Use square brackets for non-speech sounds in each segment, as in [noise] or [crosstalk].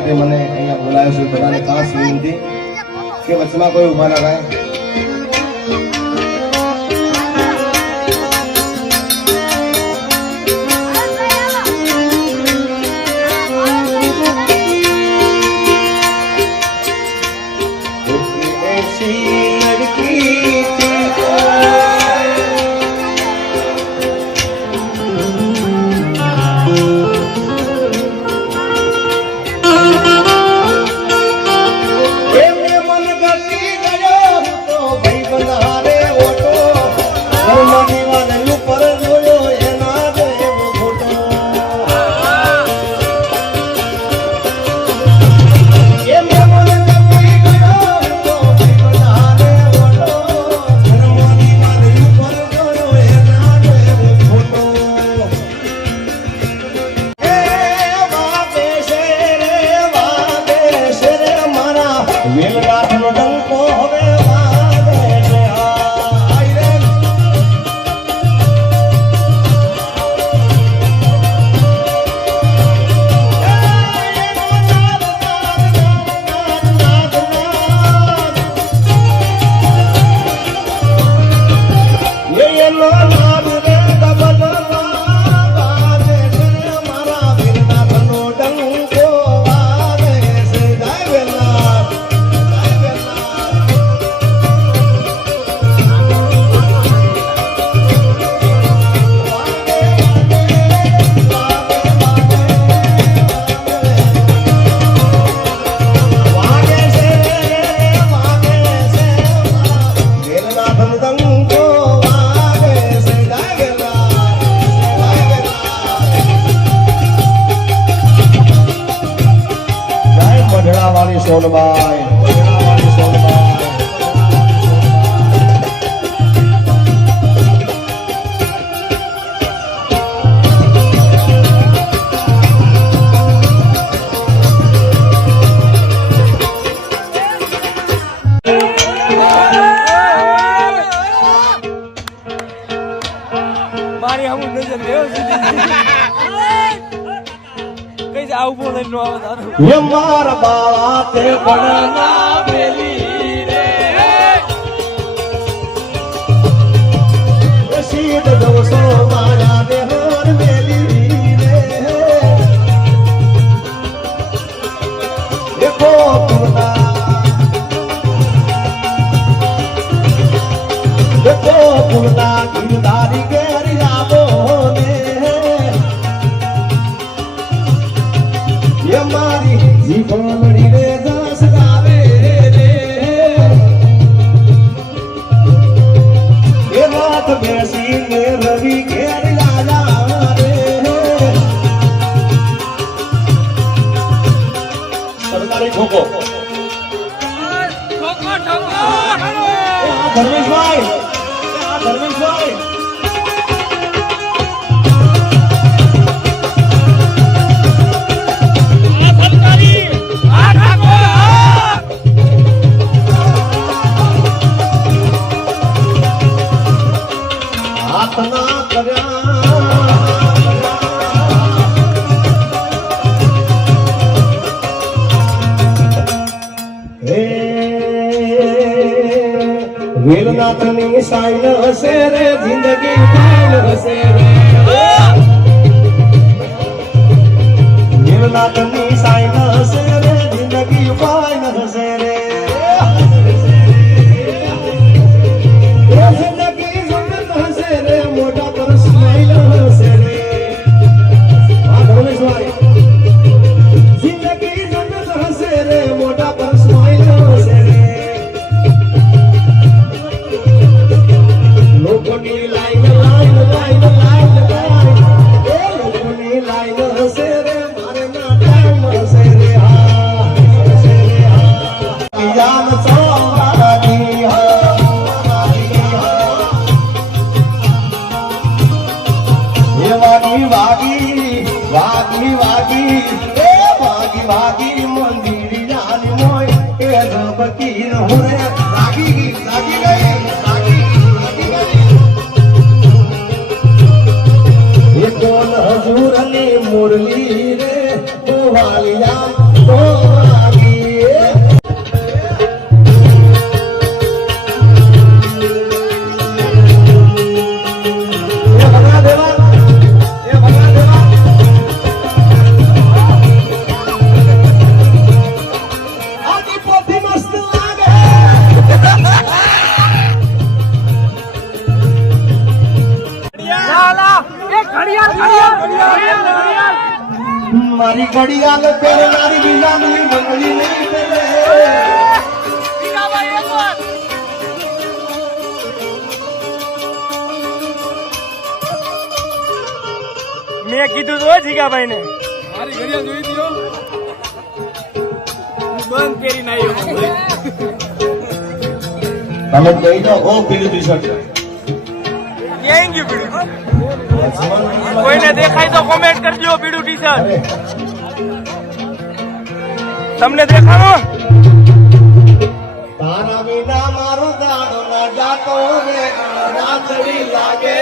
આપે મને અહીંયા બોલાવ્યો છું. બધાને ખાસ વિનંતી. કે વચમાં કોઈ ઊભા ના થાય વાળી સોનબાઈ મારા બાળા તે ભણના ધર્મેશભાઈ! ધર્મેશભાઈ! નાથની સાઈલ હશે રે જિંદગી ફાઇલ હશે રે. ઘડિયાળ પહેરનારી બીજાની બંગડી નહીં પહેરે મેં કીધું તો જીગાભાઈ ને મારી ઘડિયાળ જોઈ દ્યો બંધ કરી નાખ્યો તમે કહી દો હો પીલું ટી શર્ટ ક્યાં ગયું પીડું કોઈને દેખાય તો કોમેન્ટ કરજો પીડું ટી શર્ટ તમને દેખાડો તારા વિના મારો દાડો ના જાતો રે રાતડી લાગે.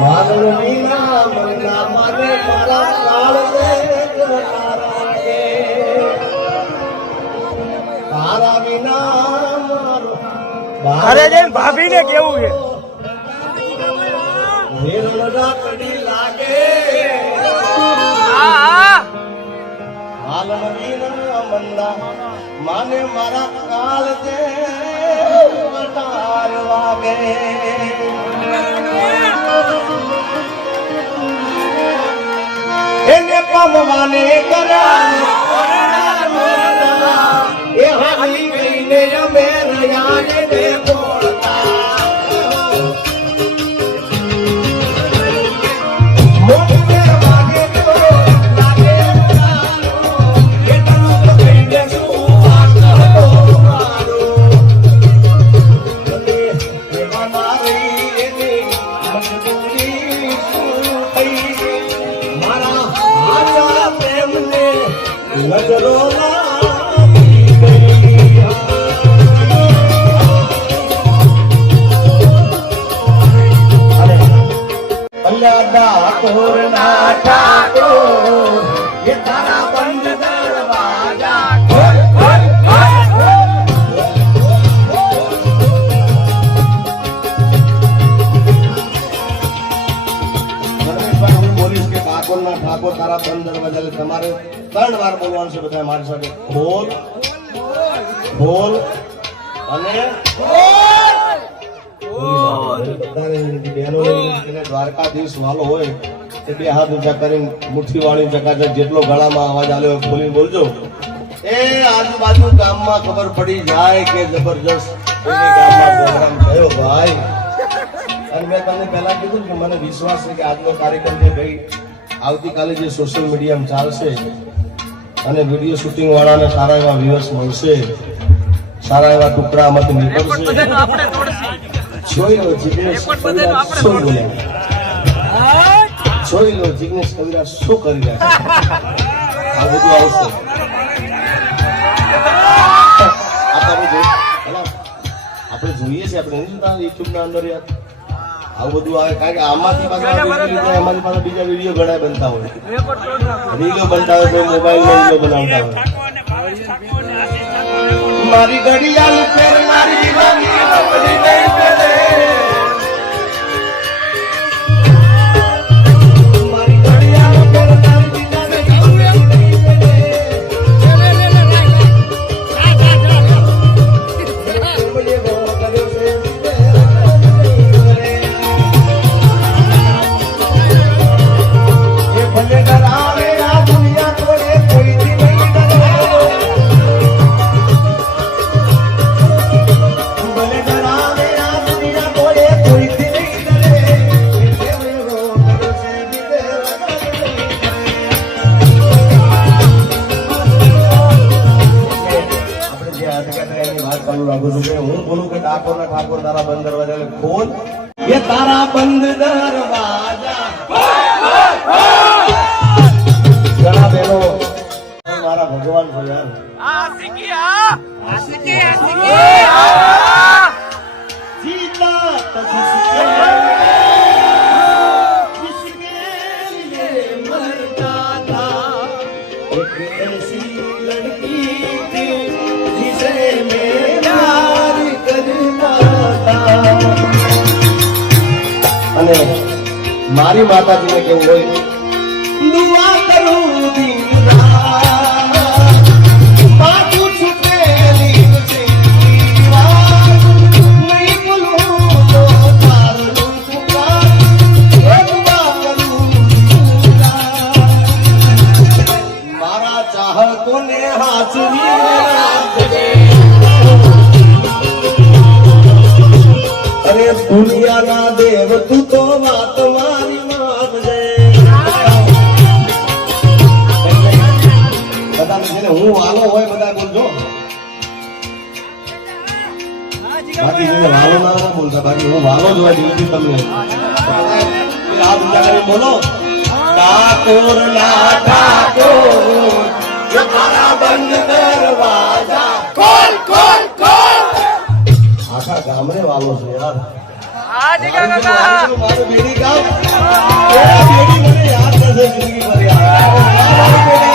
મારો વિના મના મારે મારા કાળ રે તારા વિના મારો ઘરે જઈને ભાભીને કેવું છે? હાલ નવીના મંદા માને મારા કાલ દે વટાર વાગે. એને પમવાને કરાને એ હાલી ગઈને અમે રયાને ને અલ્લાહ ના ઠાકોર એ તારા ઠાકોર તારા બદલ તમારે ત્રણ વાર બોલવાનું છે બધા મારી સાથે. ખોલ ખોલ અને બધાને દ્વારકાધીશ વાલો હોય તે બે હાથ ઊંચા કરીને મુઠ્ઠી વાળી ચકાચક જેટલો ગળામાં અવાજ આવ્યો હોય ખોલીને બોલજો. એ આજુબાજુ ગામમાં ખબર પડી જાય કે જબરજસ્ત પ્રોગ્રામ થયો ભાઈ. અને મેં તમને પહેલા કીધું કે મને વિશ્વાસ છે કે આજનો કાર્યક્રમ જે ભાઈ આવતીકાલે જે સોશિયલ મીડિયામાં ચાલશે અને વીડિયો શૂટિંગ વાળાને સારા એવા વ્યુઅર્સ મળશે સારા એવા ટુકડા આમાંથી નીકળશે જોઈ લો જિગ્નેશ કવિરાજ શું બોલ્યા જોઈ લો જિગ્નેશ કવિરાજ શું કરી રહ્યા છે? આ બધું આવશે. [laughs] આપણે જોઈ- આપણે જોઈએ છે આપણે નથી જોતા YouTube ના અંદર યાર. આવું બધું આવે કારણ કે આમાંથી પાછા એમાંથી પાછા બીજા વીડિયો ઘણા બનતા હોય. રીલો બનતા હોય કોઈ મોબાઈલમાં રીલો બનાવતા હોય. મારી ઘડિયાળ. મારી দিনে কেউ જોવા જેવું તમને આ બીજા બોલો ઠાકોર ના ઠાકોર યાદ થશે જિંદગી ભર યાર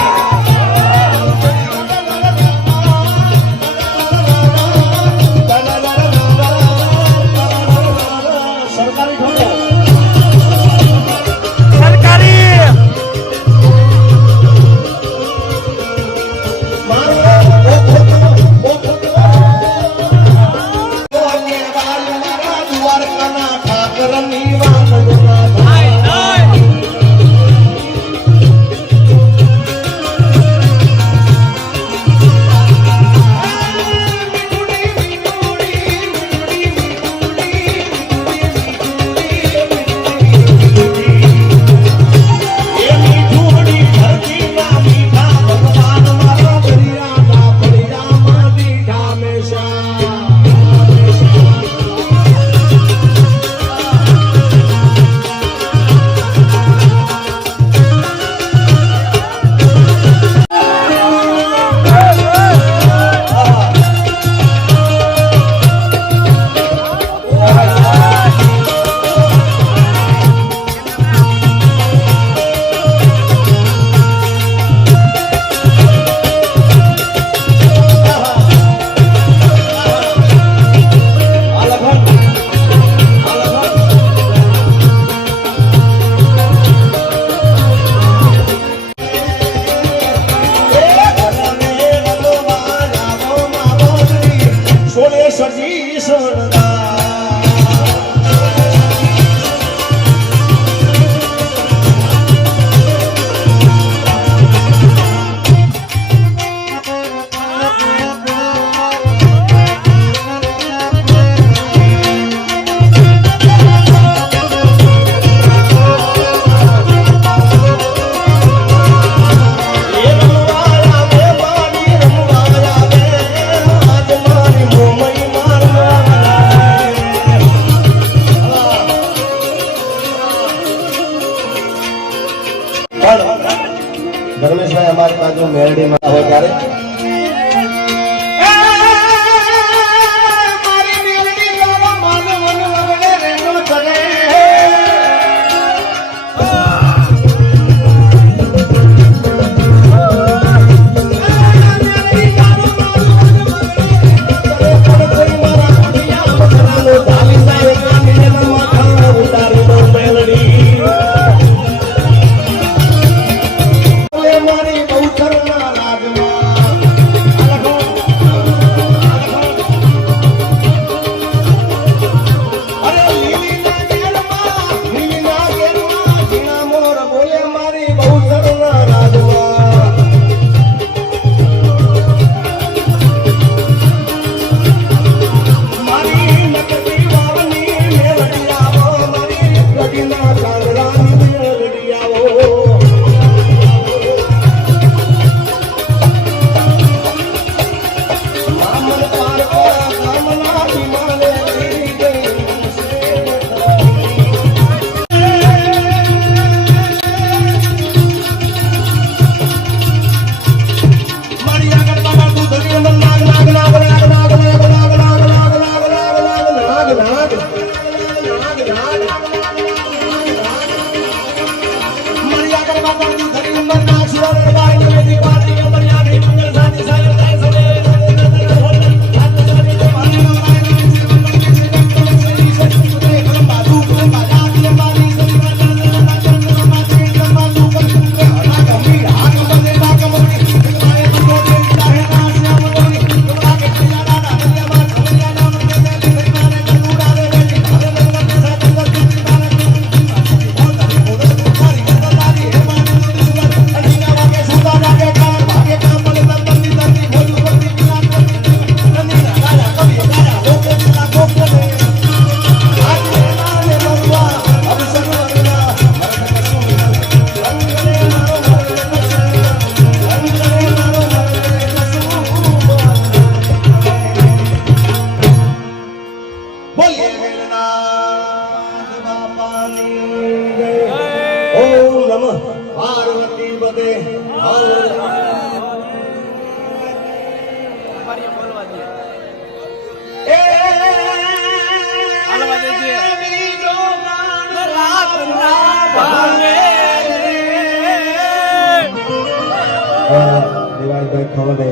દિવાળીભાઈ ખવડે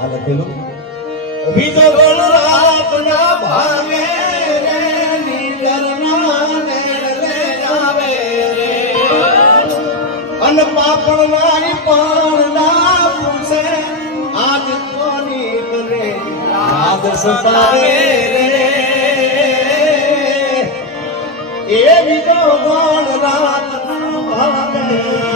આ લખેલું. બીજો ગણ રાતના ભાંગે રે નીંદરના નેડલે આવે રે. અન પાપણ મારી પણ ના પૂછે, આજ કોની કરે યાદ સતાવે રે. એ બીજો ગણ રાત ના આ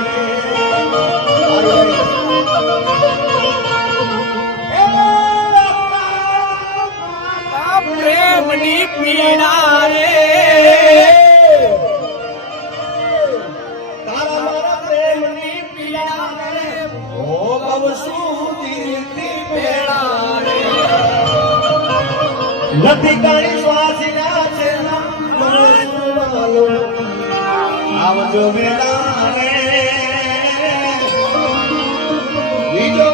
શ્વાસના આવજો વેલા રે બીજો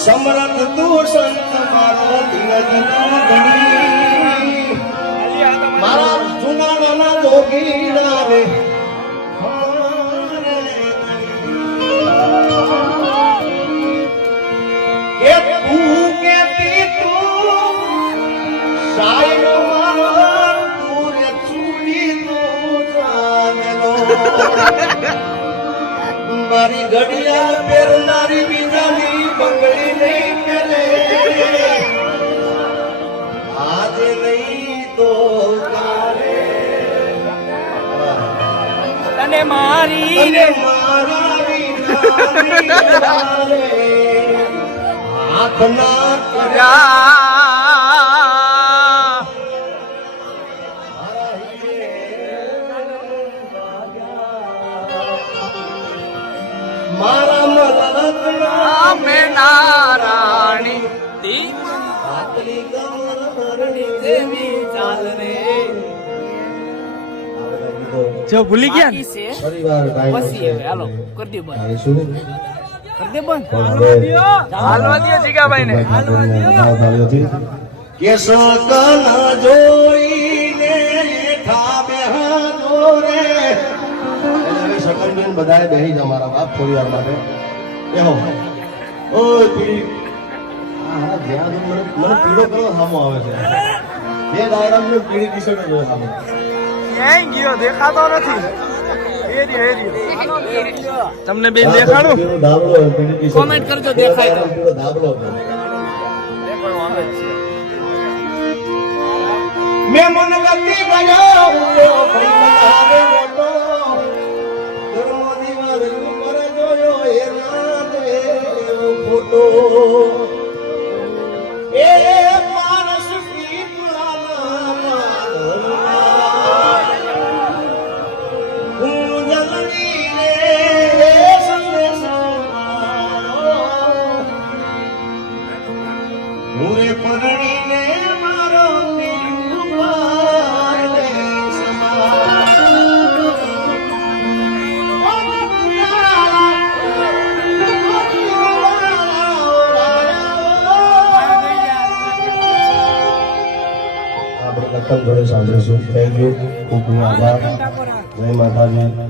સમરથ તું સંત મારો ધીરજ નો મારા જુનાના જોગીડા રે મારી ઘડિયાળ પહેરનારી બીજાની બંગડી નહીં પહેરે. આજે નહીં તો કાલે. તને મારી અને મારા હાથ ના કર્યા જો ભૂલી ગયા ને? પરિવાર ટાઈમ પછી હવે હાલો કરી દે બંધ. કરી દે બંધ. હાલવા દે જીગાભાઈ ને કેસો કના જોઈને ઠામે હાજો રે હવે શકલબેન બધાએ બેહી જાઓ મારા બાપ થોડી વાર માટે. એહો ઓ પીડી આ જ્યાં જો મને મને પીળો કરો સામો આવે છે. બે ડાયરામ ને પીડી ટી શર્ટ જોયો સામે. ક્યાંય ગયો દેખાતો નથી. તમને બે દેખાડું? કોમેન્ટ કરજો, દેખાય તો. મેં મન ગયો ફોટો. એ ખૂબ આભાર જય માતાજી.